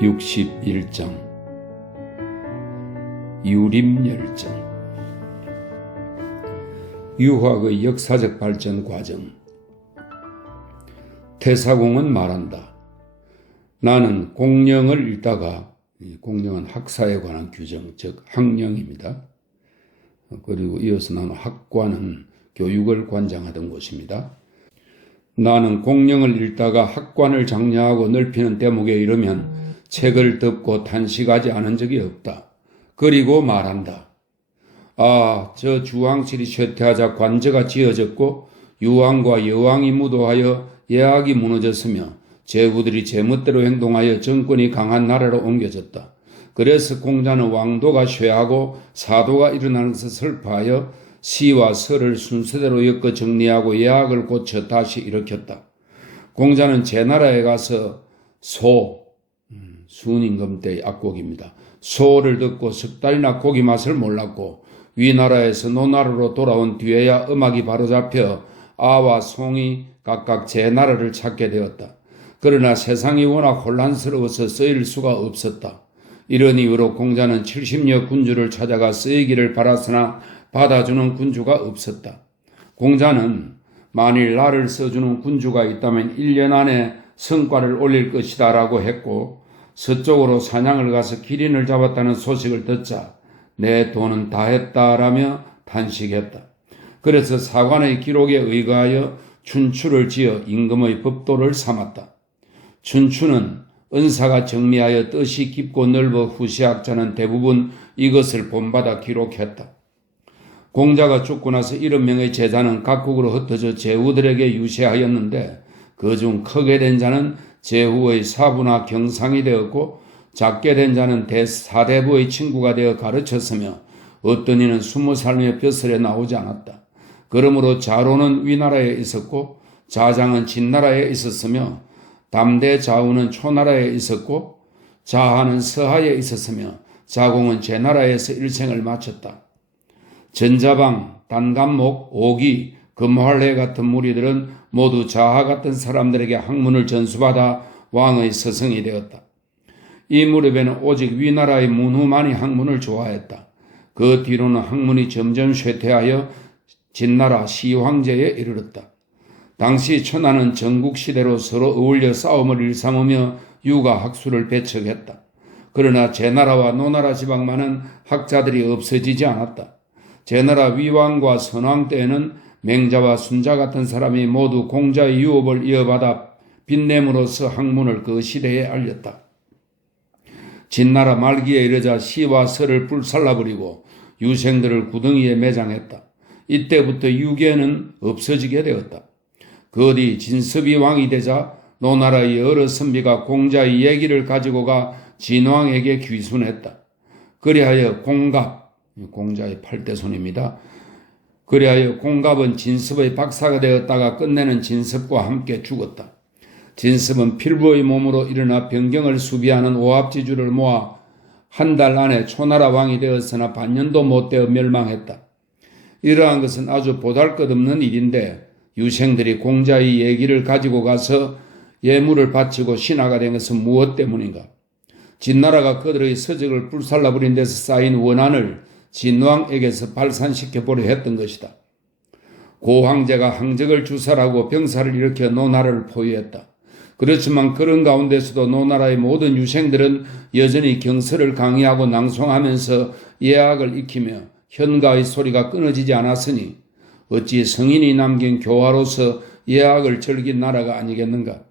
61장 유림열전. 유학의 역사적 발전 과정. 태사공은 말한다. 나는 공령을 읽다가, 공령은 학사에 관한 규정, 즉 학령입니다. 그리고 이어서 나는 학관은 교육을 관장하던 곳입니다. 나는 공령을 읽다가 학관을 장려하고 넓히는 대목에 이르면 책을 덮고 탄식하지 않은 적이 없다. 그리고 말한다. 아, 저 주왕실이 쇠퇴하자 관저가 지어졌고 유왕과 여왕이 무도하여 예학이 무너졌으며 제후들이 제멋대로 행동하여 정권이 강한 나라로 옮겨졌다. 그래서 공자는 왕도가 쇠하고 사도가 일어나는 것을 슬퍼하여 시와 설을 순서대로 엮어 정리하고 예학을 고쳐 다시 일으켰다. 공자는 제나라에 가서 순임금 때의 악곡입니다. 소를 듣고 석 달이나 고기 맛을 몰랐고 위나라에서 노나라로 돌아온 뒤에야 음악이 바로잡혀 아와 송이 각각 제 나라를 찾게 되었다. 그러나 세상이 워낙 혼란스러워서 쓰일 수가 없었다. 이런 이유로 공자는 70여 군주를 찾아가 쓰이기를 바랐으나 받아주는 군주가 없었다. 공자는 만일 나를 써주는 군주가 있다면 1년 안에 성과를 올릴 것이다 라고 했고, 서쪽으로 사냥을 가서 기린을 잡았다는 소식을 듣자 내 돈은 다 했다라며 탄식했다. 그래서 사관의 기록에 의거하여 춘추를 지어 임금의 법도를 삼았다. 춘추는 은사가 정리하여 뜻이 깊고 넓어 후시학자는 대부분 이것을 본받아 기록했다. 공자가 죽고 나서 70명의 제자는 각국으로 흩어져 제후들에게 유세하였는데 그중 크게 된 자는 제후의 사부나 경상이 되었고 작게 된 자는 사대부의 친구가 되어 가르쳤으며 어떤 이는 20살이며 벼슬에 나오지 않았다. 그러므로 자로는 위나라에 있었고 자장은 진나라에 있었으며 담대 자우는 초나라에 있었고 자하는 서하에 있었으며 자공은 제나라에서 일생을 마쳤다. 전자방, 단감목, 오기, 금활래 같은 무리들은 모두 자하 같은 사람들에게 학문을 전수받아 왕의 서성이 되었다. 이 무렵에는 오직 위나라의 문후만이 학문을 좋아했다. 그 뒤로는 학문이 점점 쇠퇴하여 진나라 시황제에 이르렀다. 당시 천하는 전국시대로 서로 어울려 싸움을 일삼으며 유가 학술을 배척했다. 그러나 제나라와 노나라 지방만은 학자들이 없어지지 않았다. 제나라 위왕과 선왕 때에는 맹자와 순자 같은 사람이 모두 공자의 유업을 이어받아 빛냄으로써 학문을 그 시대에 알렸다. 진나라 말기에 이르자 시와 설을 불살라버리고 유생들을 구덩이에 매장했다. 이때부터 유계는 없어지게 되었다. 그 뒤 진섭이 왕이 되자 노나라의 여러 선비가 공자의 얘기를 가지고 가 진왕에게 귀순했다. 그리하여 공자의 8대 손입니다. 그리하여 공갑은 진섭의 박사가 되었다가 끝내는 진섭과 함께 죽었다. 진섭은 필부의 몸으로 일어나 변경을 수비하는 오합지주를 모아 한 달 안에 초나라 왕이 되었으나 반년도 못 되어 멸망했다. 이러한 것은 아주 보잘것없는 일인데 유생들이 공자의 얘기를 가지고 가서 예물을 바치고 신하가 된 것은 무엇 때문인가? 진나라가 그들의 서적을 불살라버린 데서 쌓인 원한을 진왕에게서 발산시켜보려 했던 것이다. 고황제가 항적을 주살하고 병사를 일으켜 노나라를 포위했다. 그렇지만 그런 가운데서도 노나라의 모든 유생들은 여전히 경서를 강의하고 낭송하면서 예학을 익히며 현가의 소리가 끊어지지 않았으니 어찌 성인이 남긴 교화로서 예학을 즐긴 나라가 아니겠는가?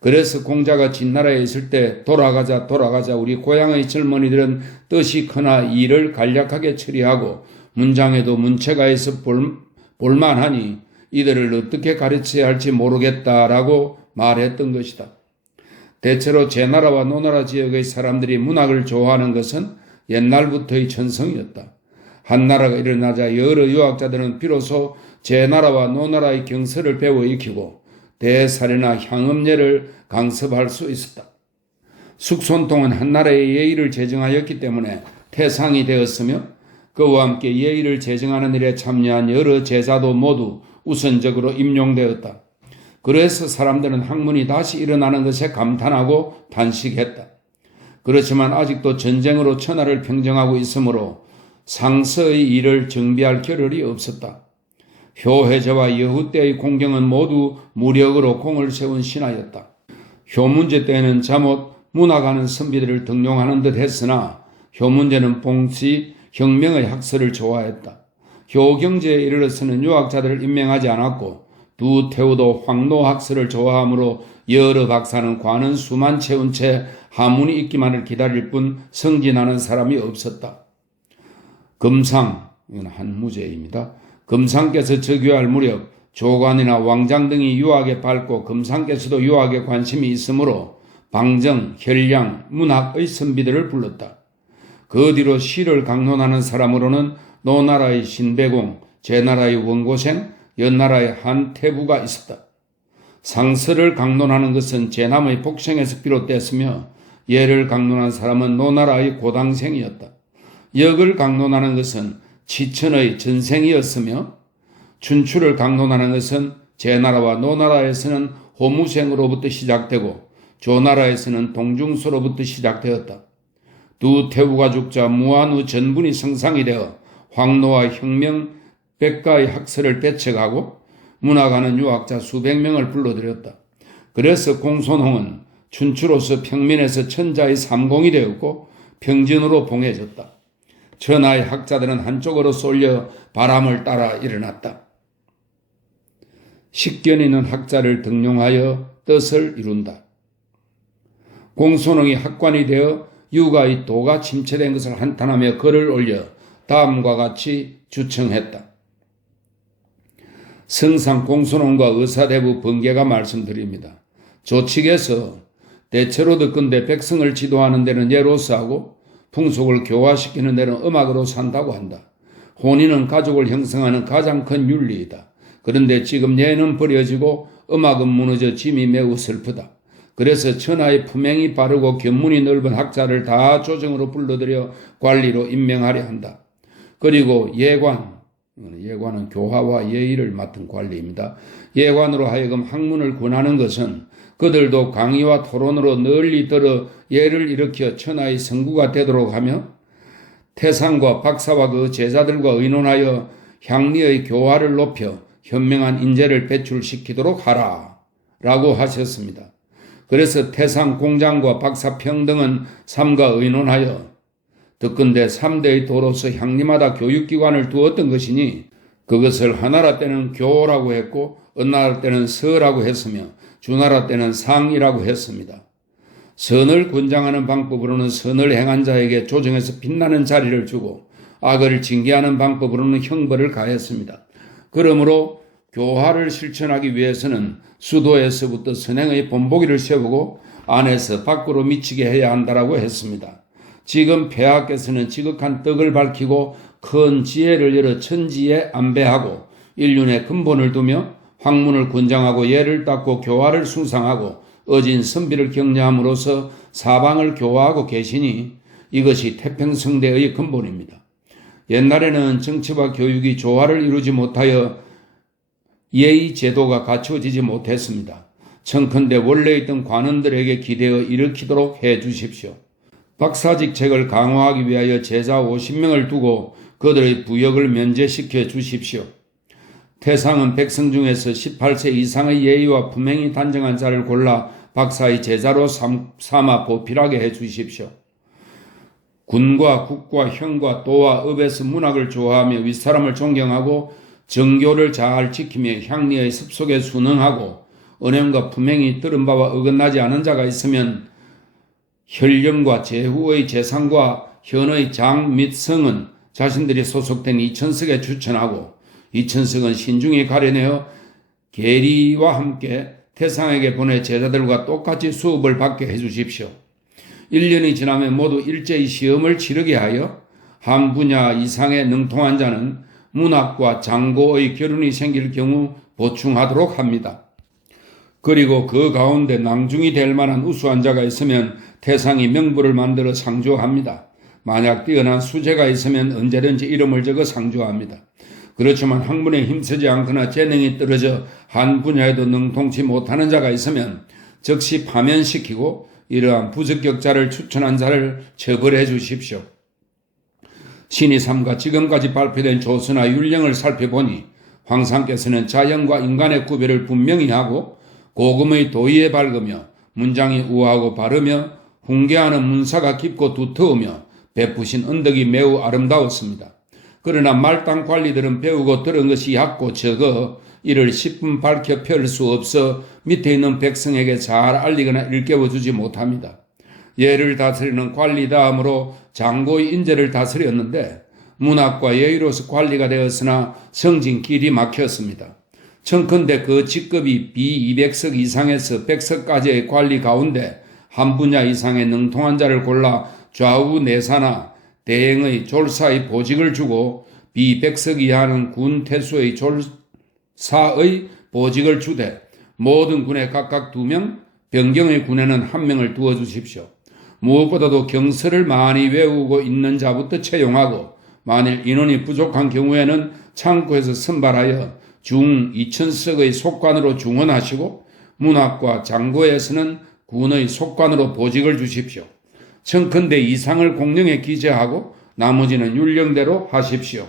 그래서 공자가 진나라에 있을 때 돌아가자 우리 고향의 젊은이들은 뜻이 크나 일을 간략하게 처리하고 문장에도 문체가 있어 볼만하니 이들을 어떻게 가르쳐야 할지 모르겠다라고 말했던 것이다. 대체로 제나라와 노나라 지역의 사람들이 문학을 좋아하는 것은 옛날부터의 전성이었다. 한나라가 일어나자 여러 유학자들은 비로소 제나라와 노나라의 경서를 배워 익히고 대사례나 향음례를 강습할 수 있었다. 숙손통은 한나라의 예의를 제정하였기 때문에 태상이 되었으며 그와 함께 예의를 제정하는 일에 참여한 여러 제자도 모두 우선적으로 임용되었다. 그래서 사람들은 학문이 다시 일어나는 것에 감탄하고 단식했다. 그렇지만 아직도 전쟁으로 천하를 평정하고 있으므로 상서의 일을 정비할 겨를이 없었다. 효혜제와 여후 때의 공경은 모두 무력으로 공을 세운 신하였다. 효문제 때에는 잠옷 문학하는 선비들을 등용하는 듯 했으나 효문제는 봉시 혁명의 학설을 좋아했다. 효경제에 이르러서는 유학자들을 임명하지 않았고 두태우도 황노학설을 좋아하므로 여러 박사는 관은 수만 채운 채 하문이 있기만을 기다릴 뿐 승진하는 사람이 없었다. 금상, 이건 한무제입니다. 금상께서 즉위할 무렵 조관이나 왕장 등이 유학에 밝고 금상께서도 유학에 관심이 있으므로 방정, 혈량, 문학의 선비들을 불렀다. 그 뒤로 시를 강론하는 사람으로는 노나라의 신배공, 제나라의 원고생, 연나라의 한태부가 있었다. 상서를 강론하는 것은 제남의 복생에서 비롯됐으며 예를 강론한 사람은 노나라의 고당생이었다. 역을 강론하는 것은 치천의 전생이었으며 춘추를 강론하는 것은 제나라와 노나라에서는 호무생으로부터 시작되고 조나라에서는 동중서로부터 시작되었다. 두태우가 죽자 무한후 전분이 성상이 되어 황노와 혁명 백가의 학설을 배척하고 문학하는 유학자 수백 명을 불러들였다. 그래서 공손홍은 춘추로서 평민에서 천자의 삼공이 되었고 평진으로 봉해졌다. 천하의 학자들은 한쪽으로 쏠려 바람을 따라 일어났다. 식견이는 학자를 등용하여 뜻을 이룬다. 공손홍이 학관이 되어 유가의 도가 침체된 것을 한탄하며 글을 올려 다음과 같이 주청했다. 성상 공손홍과 의사대부 번개가 말씀드립니다. 조칙에서 대체로 듣건대 백성을 지도하는 데는 예로서 하고 풍속을 교화시키는 데는 음악으로 산다고 한다. 혼인은 가족을 형성하는 가장 큰 윤리이다. 그런데 지금 예는 버려지고 음악은 무너져 짐이 매우 슬프다. 그래서 천하의 품행이 바르고 견문이 넓은 학자를 다 조정으로 불러들여 관리로 임명하려 한다. 그리고 예관은 교화와 예의를 맡은 관리입니다. 예관으로 하여금 학문을 권하는 것은 그들도 강의와 토론으로 널리 들어 예를 일으켜 천하의 성구가 되도록 하며 태상과 박사와 그 제자들과 의논하여 향리의 교화를 높여 현명한 인재를 배출시키도록 하라 라고 하셨습니다. 그래서 태상 공장과 박사 평등은 삼가 의논하여 듣건대 3대의 도로서 향리마다 교육기관을 두었던 것이니 그것을 하나라 때는 교라고 했고 은나라 때는 서라고 했으며 주나라 때는 상이라고 했습니다. 선을 권장하는 방법으로는 선을 행한 자에게 조정해서 빛나는 자리를 주고 악을 징계하는 방법으로는 형벌을 가했습니다. 그러므로 교화를 실천하기 위해서는 수도에서부터 선행의 본보기를 세우고 안에서 밖으로 미치게 해야 한다라고 했습니다. 지금 폐하께서는 지극한 떡을 밝히고 큰 지혜를 열어 천지에 안배하고 인륜의 근본을 두며 학문을 권장하고 예를 닦고 교화를 숭상하고 어진 선비를 격려함으로써 사방을 교화하고 계시니 이것이 태평성대의 근본입니다. 옛날에는 정치와 교육이 조화를 이루지 못하여 예의 제도가 갖춰지지 못했습니다. 청컨대 원래 있던 관원들에게 기대어 일으키도록 해 주십시오. 박사직책을 강화하기 위하여 제자 50명을 두고 그들의 부역을 면제시켜 주십시오. 태상은 백성 중에서 18세 이상의 예의와 품행이 단정한 자를 골라 박사의 제자로 삼아 보필하게 해 주십시오. 군과 국과 형과 도와 업에서 문학을 좋아하며 윗사람을 존경하고 정교를 잘 지키며 향리의 습속에 순응하고 은행과 품행이 들은 바와 어긋나지 않은 자가 있으면 혈령과 제후의 재상과 현의 장 및 성은 자신들이 소속된 이천석에 추천하고 이천석은 신중히 가려내어 계리와 함께 태상에게 보내 제자들과 똑같이 수업을 받게 해주십시오. 1년이 지나면 모두 일제히 시험을 치르게 하여 한 분야 이상에 능통한 자는 문학과 장고의 결혼이 생길 경우 보충하도록 합니다. 그리고 그 가운데 낭중이 될 만한 우수한 자가 있으면 태상이 명부를 만들어 상주합니다. 만약 뛰어난 수재가 있으면 언제든지 이름을 적어 상주합니다. 그렇지만 학문에 힘쓰지 않거나 재능이 떨어져 한 분야에도 능통치 못하는 자가 있으면 즉시 파면시키고 이러한 부적격자를 추천한 자를 처벌해 주십시오. 신이 삼가 지금까지 발표된 조서나 율령을 살펴보니 황상께서는 자연과 인간의 구별을 분명히 하고 고금의 도의에 밝으며 문장이 우아하고 바르며 훈계하는 문사가 깊고 두터우며 베푸신 언덕이 매우 아름다웠습니다. 그러나 말단 관리들은 배우고 들은 것이 얕고 적어 이를 10분 밝혀 펼 수 없어 밑에 있는 백성에게 잘 알리거나 일깨워주지 못합니다. 예를 다스리는 관리 다음으로 장고의 인재를 다스렸는데 문학과 예의로서 관리가 되었으나 성진 길이 막혔습니다. 청컨대 그 직급이 비200석 이상에서 100석까지의 관리 가운데 한 분야 이상의 능통한 자를 골라 좌우 내사나 대행의 졸사의 보직을 주고 비100석 이하는 군 태수의 졸사의 보직을 주되 모든 군에 각각 2명, 변경의 군에는 1명을 두어 주십시오. 무엇보다도 경서를 많이 외우고 있는 자부터 채용하고 만일 인원이 부족한 경우에는 창고에서 선발하여 중 2000석의 속관으로 중원하시고 문학과 장고에서는 군의 속관으로 보직을 주십시오. 청컨대 이상을 공령에 기재하고 나머지는 율령대로 하십시오.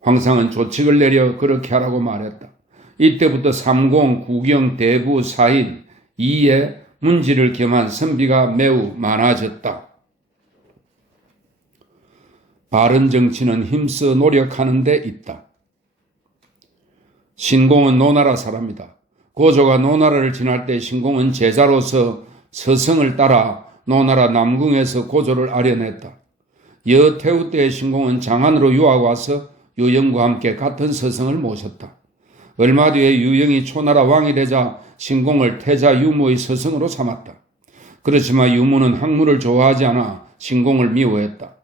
황상은 조칙을 내려 그렇게 하라고 말했다. 이때부터 삼공, 구경, 대부, 사인, 이에 문지를 겸한 선비가 매우 많아졌다. 바른 정치는 힘써 노력하는 데 있다. 신공은 노나라 사람이다. 고조가 노나라를 지날 때 신공은 제자로서 서성을 따라 노나라 남궁에서 고조를 아련했다. 여태우 때의 신공은 장안으로 유학 와서 유영과 함께 같은 서성을 모셨다. 얼마 뒤에 유영이 초나라 왕이 되자 신공을 태자 유무의 서성으로 삼았다. 그렇지만 유무는 학문을 좋아하지 않아 신공을 미워했다.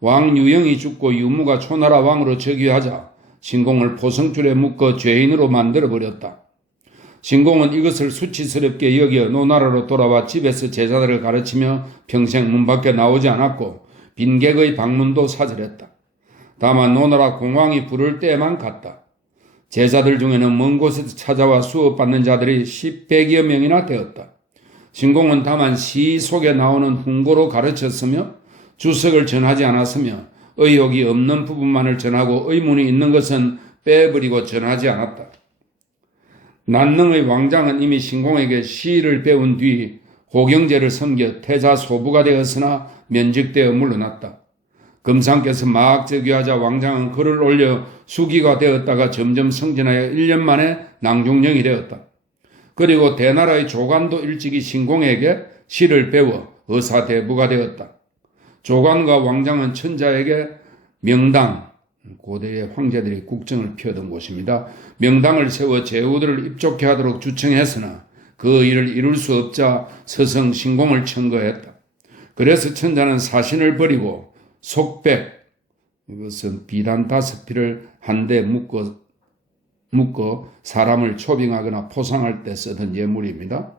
왕 유영이 죽고 유무가 초나라 왕으로 즉위하자 신공을 포성줄에 묶어 죄인으로 만들어버렸다. 신공은 이것을 수치스럽게 여겨 노나라로 돌아와 집에서 제자들을 가르치며 평생 문 밖에 나오지 않았고 빈객의 방문도 사절했다. 다만 노나라 공왕이 부를 때에만 갔다. 제자들 중에는 먼 곳에서 찾아와 수업받는 자들이 10백여 명이나 되었다. 신공은 다만 시 속에 나오는 훈고로 가르쳤으며 주석을 전하지 않았으며 의혹이 없는 부분만을 전하고 의문이 있는 것은 빼버리고 전하지 않았다. 난능의 왕장은 이미 신공에게 시를 배운 뒤 호경제를 섬겨 태자 소부가 되었으나 면직되어 물러났다. 금상께서 막 즉위하자 왕장은 글을 올려 수기가 되었다가 점점 성진하여 1년 만에 낭중령이 되었다. 그리고 대나라의 조관도 일찍이 신공에게 시를 배워 의사대부가 되었다. 조관과 왕장은 천자에게 명당, 고대의 황제들이 국정을 펴던 곳입니다. 명당을 세워 제후들을 입족해 하도록 주청했으나 그 일을 이룰 수 없자 서성 신공을 청거했다. 그래서 천자는 사신을 버리고 속백, 이것은 비단 5필을 한데 묶어 사람을 초빙하거나 포상할 때 쓰던 예물입니다.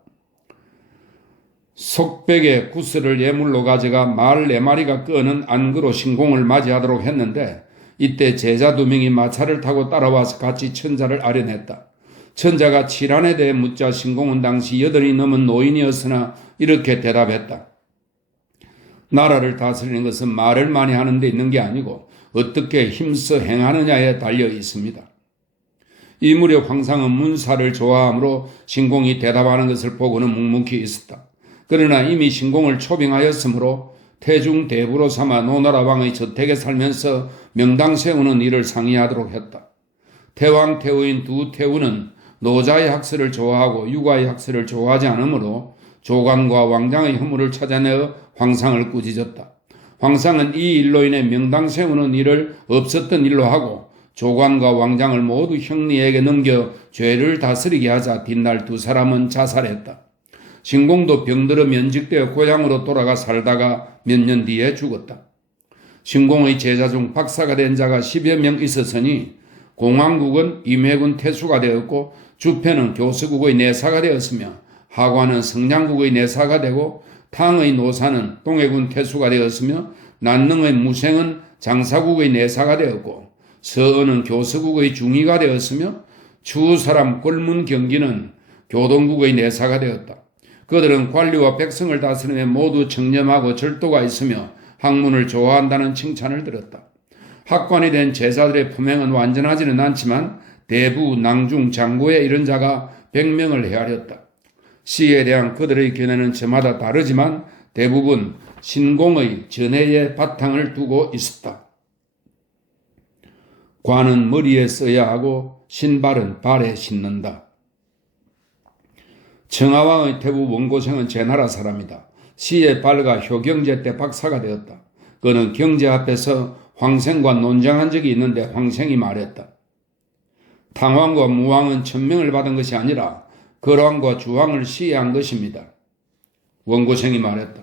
속백의 구슬을 예물로 가져가 말 4마리가 끄는 안그로 신공을 맞이하도록 했는데 이때 제자 2명이 마차를 타고 따라와서 같이 천자를 아련했다. 천자가 칠한에 대해 묻자 신공은 당시 8이 넘은 노인이었으나 이렇게 대답했다. 나라를 다스리는 것은 말을 많이 하는 데 있는 게 아니고 어떻게 힘써 행하느냐에 달려 있습니다. 이 무렵 황상은 문사를 좋아하므로 신공이 대답하는 것을 보고는 묵묵히 있었다. 그러나 이미 신공을 초빙하였으므로 태중대부로 삼아 노나라 왕의 저택에 살면서 명당 세우는 일을 상의하도록 했다. 태왕 태후인 두 태후는 노자의 학설을 좋아하고 육아의 학설을 좋아하지 않으므로 조관과 왕장의 허물을 찾아내어 황상을 꾸짖었다. 황상은 이 일로 인해 명당 세우는 일을 없었던 일로 하고 조관과 왕장을 모두 형리에게 넘겨 죄를 다스리게 하자 뒷날 2사람은 자살했다. 신공도 병들어 면직되어 고향으로 돌아가 살다가 몇 년 뒤에 죽었다. 신공의 제자 중 박사가 된 자가 10여 명 있었으니 공왕국은 임해군 태수가 되었고 주패는 교서국의 내사가 되었으며 하관은 성량국의 내사가 되고 탕의 노사는 동해군 태수가 되었으며 난능의 무생은 장사국의 내사가 되었고 서은은 교서국의 중의가 되었으며 추사람 꼴문 경기는 교동국의 내사가 되었다. 그들은 관리와 백성을 다스리며 모두 청렴하고 절도가 있으며 학문을 좋아한다는 칭찬을 들었다. 학관이 된 제자들의 품행은 완전하지는 않지만 대부, 낭중, 장구에 이른 자가 100명을 헤아렸다. 시에 대한 그들의 견해는 저마다 다르지만 대부분 신공의 전해의 바탕을 두고 있었다. 관은 머리에 써야 하고 신발은 발에 신는다. 청하왕의 태부 원고생은 제나라 사람이다. 시에 발가 효경제 때 박사가 되었다. 그는 경제 앞에서 황생과 논쟁한 적이 있는데 황생이 말했다. 탕왕과 무왕은 천명을 받은 것이 아니라 거왕과 주왕을 시해한 것입니다. 원고생이 말했다.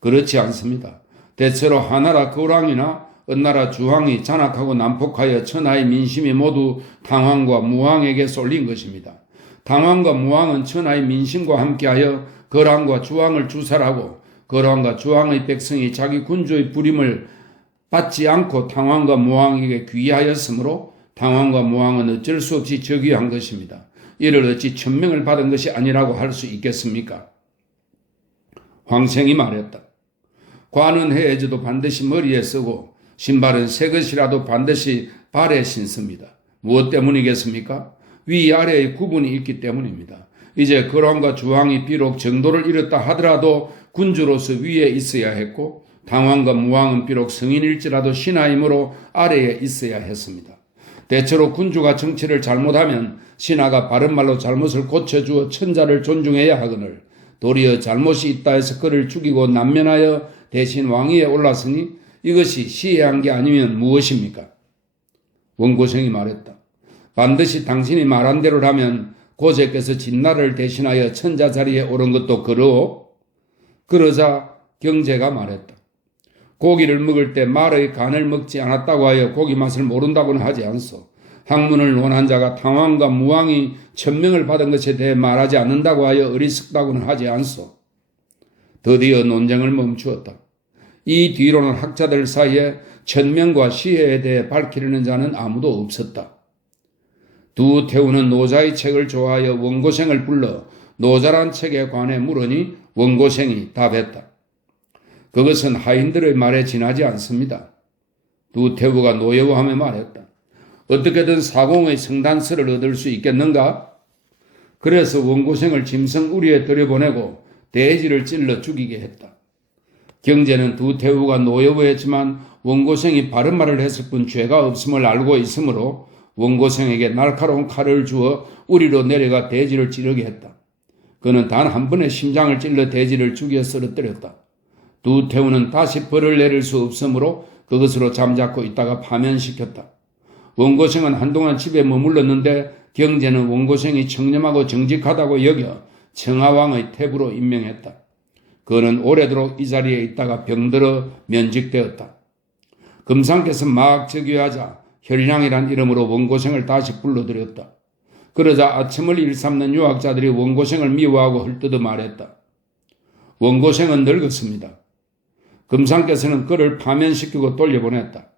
그렇지 않습니다. 대체로 하나라 거왕이나 은나라 주왕이 잔악하고 난폭하여 천하의 민심이 모두 탕왕과 무왕에게 쏠린 것입니다. 탕왕과 무왕은 천하의 민심과 함께하여 거왕과 주왕을 주살하고 거왕과 주왕의 백성이 자기 군주의 부림을 받지 않고 탕왕과 무왕에게 귀하였으므로 탕왕과 무왕은 어쩔 수 없이 즉위한 것입니다. 이를 어찌 천명을 받은 것이 아니라고 할 수 있겠습니까? 황생이 말했다. 관은 해에져도 반드시 머리에 쓰고 신발은 새 것이라도 반드시 발에 신습니다. 무엇 때문이겠습니까? 위아래의 구분이 있기 때문입니다. 이제 거왕과 주왕이 비록 정도를 잃었다 하더라도 군주로서 위에 있어야 했고 탕왕과 무왕은 비록 성인일지라도 신하이므로 아래에 있어야 했습니다. 대체로 군주가 정치를 잘못하면 신하가 바른 말로 잘못을 고쳐주어 천자를 존중해야 하거늘 도리어 잘못이 있다 해서 그를 죽이고 난면하여 대신 왕위에 올랐으니 이것이 시해한 게 아니면 무엇입니까? 원고생이 말했다. 반드시 당신이 말한 대로라면 고제께서 진나를 대신하여 천자 자리에 오른 것도 그러오? 그러자 경제가 말했다. 고기를 먹을 때 말의 간을 먹지 않았다고 하여 고기 맛을 모른다고는 하지 않소. 학문을 논한 자가 탕왕과 무왕이 천명을 받은 것에 대해 말하지 않는다고 하여 어리석다고는 하지 않소. 드디어 논쟁을 멈추었다. 이 뒤로는 학자들 사이에 천명과 시해에 대해 밝히려는 자는 아무도 없었다. 두 태우는 노자의 책을 좋아하여 원고생을 불러 노자란 책에 관해 물으니 원고생이 답했다. 그것은 하인들의 말에 지나지 않습니다. 두 태우가 노여워하며 말했다. 어떻게든 사공의 성단서를 얻을 수 있겠는가? 그래서 원고생을 짐승 우리에 들여보내고 돼지를 찔러 죽이게 했다. 경제는 두 태우가 노여워했지만 원고생이 바른 말을 했을 뿐 죄가 없음을 알고 있으므로 원고생에게 날카로운 칼을 주어 우리로 내려가 돼지를 찌르게 했다. 그는 단 한 번의 심장을 찔러 돼지를 죽여 쓰러뜨렸다. 두 태우는 다시 벌을 내릴 수 없으므로 그것으로 잠자코 있다가 파면시켰다. 원고생은 한동안 집에 머물렀는데 경제는 원고생이 청렴하고 정직하다고 여겨 청하왕의 태부로 임명했다. 그는 오래도록 이 자리에 있다가 병들어 면직되었다. 금상께서 막 즉위하자 혈량이란 이름으로 원고생을 다시 불러들였다. 그러자 아첨을 일삼는 유학자들이 원고생을 미워하고 헐뜯어 말했다. 원고생은 늙었습니다. 금상께서는 그를 파면시키고 돌려보냈다.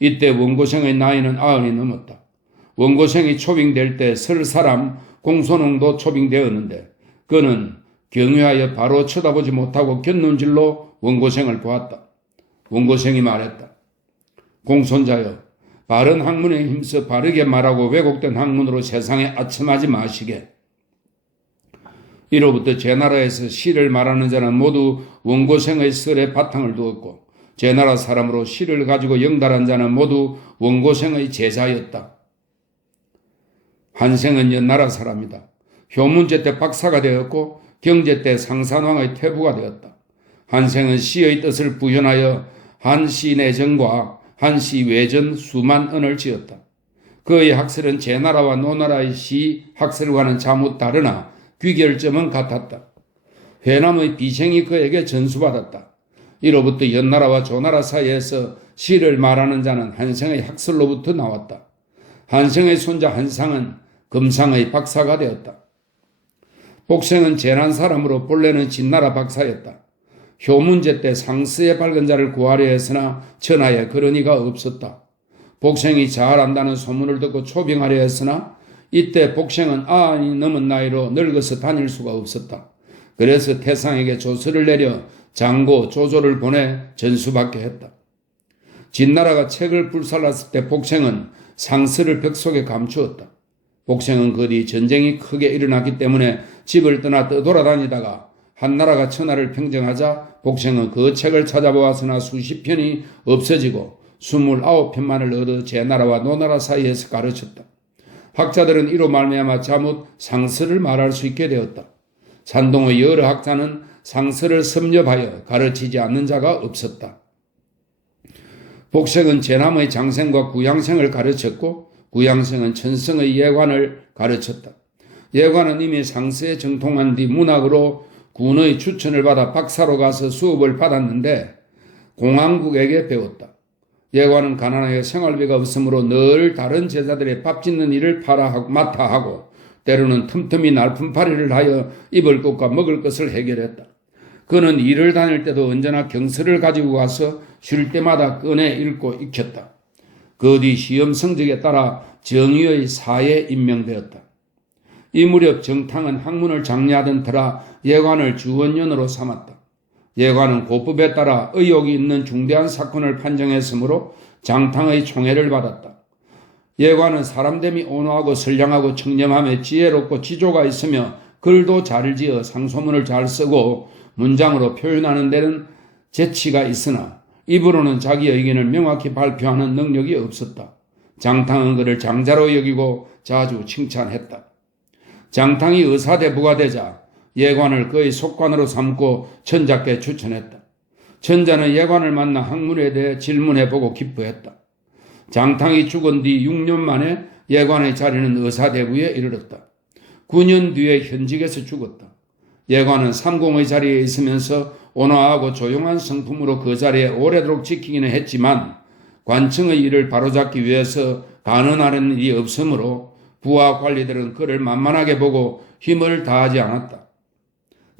이때 원고생의 나이는 90이 넘었다. 원고생이 초빙될 때 설사람 공손흥도 초빙되었는데 그는 경유하여 바로 쳐다보지 못하고 곁눈질로 원고생을 보았다. 원고생이 말했다. 공손자여, 바른 학문에 힘써 바르게 말하고 왜곡된 학문으로 세상에 아첨하지 마시게. 이로부터 제나라에서 시를 말하는 자는 모두 원고생의 설에 바탕을 두었고 제나라 사람으로 시를 가지고 영달한 자는 모두 원고생의 제자였다. 한생은 옛나라 사람이다. 효문제 때 박사가 되었고 경제 때 상산왕의 태부가 되었다. 한생은 시의 뜻을 구현하여 한시내전과 한시외전 수만 언을 지었다. 그의 학설은 제나라와 노나라의 시 학설과는 자못 다르나 귀결점은 같았다. 회남의 비생이 그에게 전수받았다. 이로부터 연나라와 조나라 사이에서 시를 말하는 자는 한생의 학설로부터 나왔다. 한생의 손자 한상은 금상의 박사가 되었다. 복생은 제난 사람으로 본래는 진나라 박사였다. 효문제 때 상스에 밝은 자를 구하려 했으나 천하에 그런 이가 없었다. 복생이 잘한다는 소문을 듣고 초빙하려 했으나 이때 복생은 아흔이 넘은 나이로 늙어서 다닐 수가 없었다. 그래서 태상에게 조서를 내려 장고 조조를 보내 전수받게 했다. 진나라가 책을 불살랐을 때 복생은 상서를 벽 속에 감추었다. 복생은 그 뒤 전쟁이 크게 일어났기 때문에 집을 떠나 떠돌아다니다가 한나라가 천하를 평정하자 복생은 그 책을 찾아보았으나 수십 편이 없어지고 29편만을 얻어 제나라와 노나라 사이에서 가르쳤다. 학자들은 이로 말미암아 자뭇 상서를 말할 수 있게 되었다. 산동의 여러 학자는 상서를 섭렵하여 가르치지 않는 자가 없었다. 복생은 제남의 장생과 구양생을 가르쳤고 구양생은 천성의 예관을 가르쳤다. 예관은 이미 상서에 정통한 뒤 문학으로 군의 추천을 받아 박사로 가서 수업을 받았는데 공항국에게 배웠다. 예관은 가난하여 생활비가 없으므로 늘 다른 제자들의 밥 짓는 일을 맡아 하고 때로는 틈틈이 날품팔이를 하여 입을 것과 먹을 것을 해결했다. 그는 일을 다닐 때도 언제나 경서를 가지고 가서 쉴 때마다 꺼내 읽고 익혔다. 그 뒤 시험 성적에 따라 정의의 사에 임명되었다. 이 무렵 정탕은 학문을 장려하던 터라 예관을 주원년으로 삼았다. 예관은 고법에 따라 의혹이 있는 중대한 사건을 판정했으므로 장탕의 총애를 받았다. 예관은 사람됨이 온화하고 선량하고 청렴하며 지혜롭고 지조가 있으며 글도 잘 지어 상소문을 잘 쓰고 문장으로 표현하는 데는 재치가 있으나 입으로는 자기 의견을 명확히 발표하는 능력이 없었다. 장탕은 그를 장자로 여기고 자주 칭찬했다. 장탕이 의사대부가 되자 예관을 그의 속관으로 삼고 천자께 추천했다. 천자는 예관을 만나 학문에 대해 질문해보고 기뻐했다. 장탕이 죽은 뒤 6년 만에 예관의 자리는 의사대부에 이르렀다. 9년 뒤에 현직에서 죽었다. 예관은 삼공의 자리에 있으면서 온화하고 조용한 성품으로 그 자리에 오래도록 지키기는 했지만 관청의 일을 바로잡기 위해서 간언하는 일이 없으므로 부하 관리들은 그를 만만하게 보고 힘을 다하지 않았다.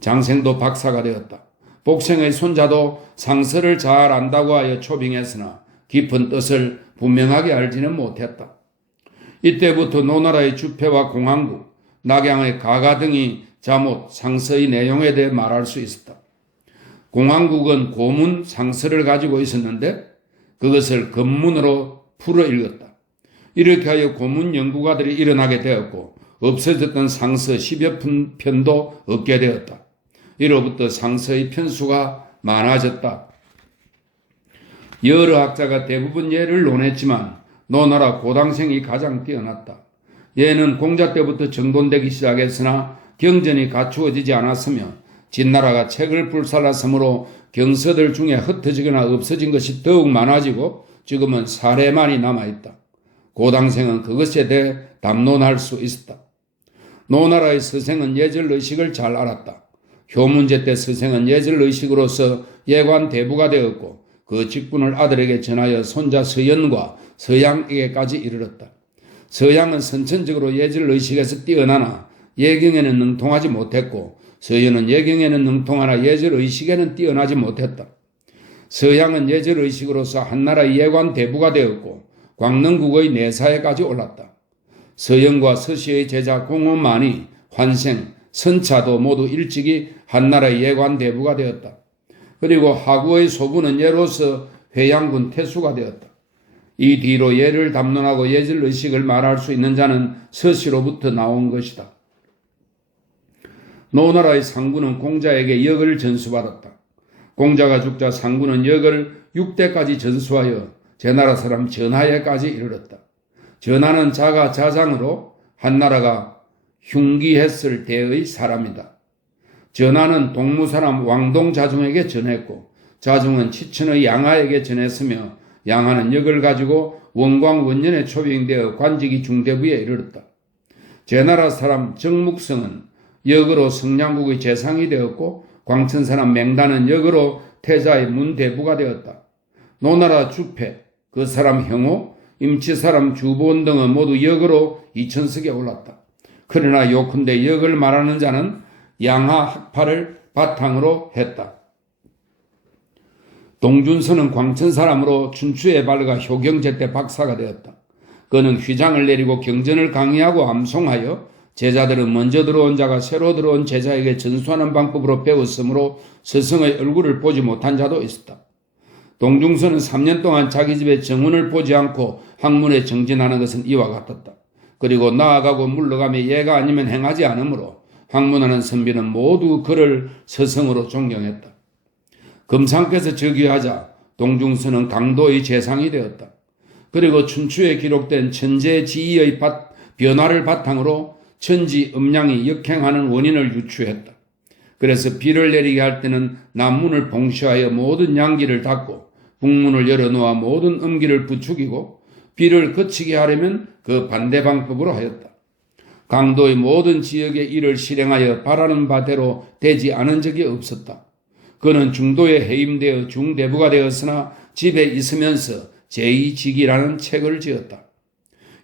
장생도 박사가 되었다. 복생의 손자도 상서를 잘 안다고 하여 초빙했으나 깊은 뜻을 분명하게 알지는 못했다. 이때부터 노나라의 주패와 공항국, 낙양의 가가 등이 자못 상서의 내용에 대해 말할 수 있었다. 공항국은 고문 상서를 가지고 있었는데 그것을 검문으로 풀어 읽었다. 이렇게 하여 고문 연구가들이 일어나게 되었고 없어졌던 상서 10여 편도 얻게 되었다. 이로부터 상서의 편수가 많아졌다. 여러 학자가 대부분 예를 논했지만 노나라 고당생이 가장 뛰어났다. 얘는 공자 때부터 정돈되기 시작했으나 경전이 갖추어지지 않았으며 진나라가 책을 불살랐으므로 경서들 중에 흩어지거나 없어진 것이 더욱 많아지고 지금은 사례만이 남아있다. 고당생은 그것에 대해 담론할 수 있었다. 노나라의 서생은 예절의식을 잘 알았다. 효문제 때 서생은 예절의식으로서 예관 대부가 되었고 그 직분을 아들에게 전하여 손자 서연과 서양에게까지 이르렀다. 서양은 선천적으로 예절의식에서 뛰어나나 예경에는 능통하지 못했고 서연은 예경에는 능통하나 예절의식에는 뛰어나지 못했다. 서양은 예절의식으로서 한나라의 예관 대부가 되었고 광릉국의 내사에까지 올랐다. 서연과 서씨의 제자 공호만이 환생, 선차도 모두 일찍이 한나라의 예관 대부가 되었다. 그리고 하구의 소부는 예로서 회양군 태수가 되었다. 이 뒤로 예를 담론하고 예절의식을 말할 수 있는 자는 서씨로부터 나온 것이다. 노나라의 상군은 공자에게 역을 전수받았다. 공자가 죽자 상군은 역을 6대까지 전수하여 제나라 사람 전하에까지 이르렀다. 전하는 자가 자장으로 한나라가 흉기했을 때의 사람이다. 전하는 동무사람 왕동자중에게 전했고 자중은 치천의 양하에게 전했으며 양하는 역을 가지고 원광원년에 초빙되어 관직이 중대부에 이르렀다. 제나라 사람 정묵성은 역으로 성량국의 재상이 되었고 광천사람 맹단은 역으로 태자의 문대부가 되었다. 노나라 주패, 그 사람 형호, 임치사람 주보원 등은 모두 역으로 이천석에 올랐다. 그러나 요컨대 역을 말하는 자는 양하 학파를 바탕으로 했다. 동준서는 광천사람으로 춘추에 발가 효경제 때 박사가 되었다. 그는 휘장을 내리고 경전을 강의하고 암송하여 제자들은 먼저 들어온 자가 새로 들어온 제자에게 전수하는 방법으로 배웠으므로 스승의 얼굴을 보지 못한 자도 있었다. 동중서는 3년 동안 자기 집에 정원을 보지 않고 학문에 정진하는 것은 이와 같았다. 그리고 나아가고 물러가며 예가 아니면 행하지 않으므로 학문하는 선비는 모두 그를 스승으로 존경했다. 금상께서 즉위하자 동중서는 강도의 재상이 되었다. 그리고 춘추에 기록된 천재지의의 변화를 바탕으로 천지 음양이 역행하는 원인을 유추했다. 그래서 비를 내리게 할 때는 남문을 봉쇄하여 모든 양기를 닫고 북문을 열어놓아 모든 음기를 부추기고 비를 그치게 하려면 그 반대 방법으로 하였다. 강도의 모든 지역의 일을 실행하여 바라는 바대로 되지 않은 적이 없었다. 그는 중도에 해임되어 중대부가 되었으나 집에 있으면서 제2직이라는 책을 지었다.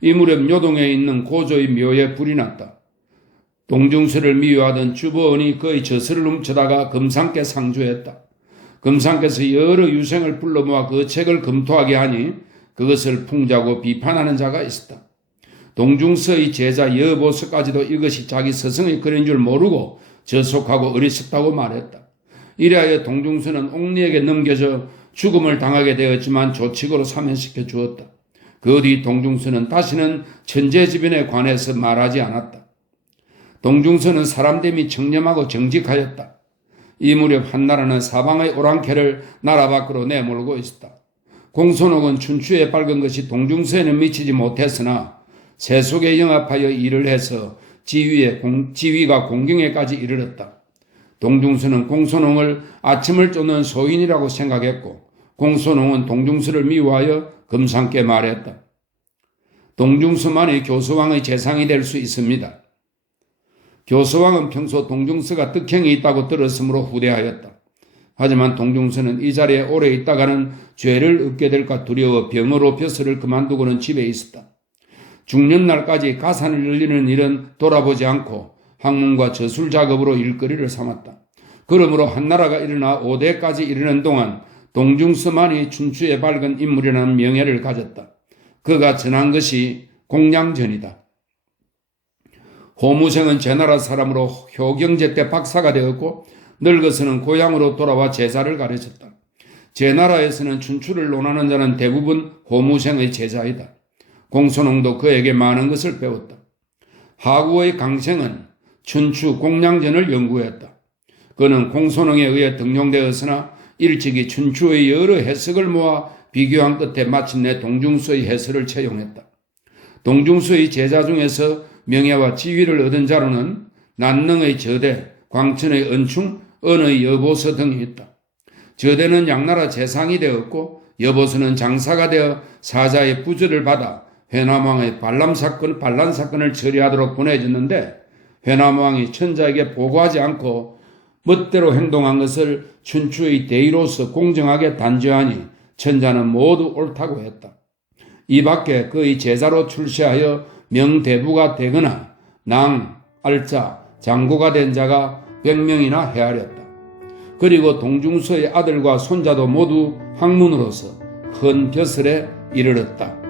이 무렵 요동에 있는 고조의 묘에 불이 났다. 동중서를 미워하던 주보원이 그의 저서를 훔쳐다가 금상께 상주했다. 금상께서 여러 유생을 불러 모아 그 책을 검토하게 하니 그것을 풍자고 비판하는 자가 있었다. 동중서의 제자 여보서까지도 이것이 자기 스승의 글인 줄 모르고 저속하고 어리석다고 말했다. 이래하여 동중서는 옥리에게 넘겨져 죽음을 당하게 되었지만 조칙으로 사면시켜 주었다. 그 뒤 동중서는 다시는 천재지변에 관해서 말하지 않았다. 동중서는 사람됨이 청렴하고 정직하였다. 이 무렵 한나라는 사방의 오랑캐를 나라 밖으로 내몰고 있었다. 공손옥은 춘추에 밝은 것이 동중서에는 미치지 못했으나 세속에 영합하여 일을 해서 지위가 공경에까지 이르렀다. 동중서는 공손홍을 아침을 쫓는 소인이라고 생각했고 공손홍은 동중서를 미워하여 금상께 말했다. 동중서만이 교서왕의 재상이 될 수 있습니다. 교서왕은 평소 동중서가 득행이 있다고 들었으므로 후대하였다. 하지만 동중서는 이 자리에 오래 있다가는 죄를 얻게 될까 두려워 병으로 벼슬을 그만두고는 집에 있었다. 죽는 날까지 가산을 열리는 일은 돌아보지 않고 학문과 저술 작업으로 일거리를 삼았다. 그러므로 한나라가 일어나 5대까지 이르는 동안 동중서만이 춘추에 밝은 인물이라는 명예를 가졌다. 그가 전한 것이 공량전이다. 호무생은 제나라 사람으로 효경제 때 박사가 되었고 늙어서는 고향으로 돌아와 제자를 가르쳤다. 제나라에서는 춘추를 논하는 자는 대부분 호무생의 제자이다. 공손홍도 그에게 많은 것을 배웠다. 하구의 강생은 춘추 공량전을 연구했다. 그는 공손홍에 의해 등용되었으나 일찍이 춘추의 여러 해석을 모아 비교한 끝에 마침내 동중서의 해설을 채용했다. 동중서의 제자 중에서 명예와 지위를 얻은 자로는 난능의 저대, 광천의 은충, 은의 여보서 등이 있다. 저대는 양나라 재상이 되었고 여보서는 장사가 되어 사자의 부주를 받아 회남왕의 반란 사건을 처리하도록 보내졌는데 회남왕이 천자에게 보고하지 않고 멋대로 행동한 것을 춘추의 대의로서 공정하게 단죄하니 천자는 모두 옳다고 했다. 이 밖에 그의 제자로 출세하여 명대부가 되거나 낭, 알자, 장고가 된 자가 100명이나 헤아렸다. 그리고 동중서의 아들과 손자도 모두 학문으로서 큰 벼슬에 이르렀다.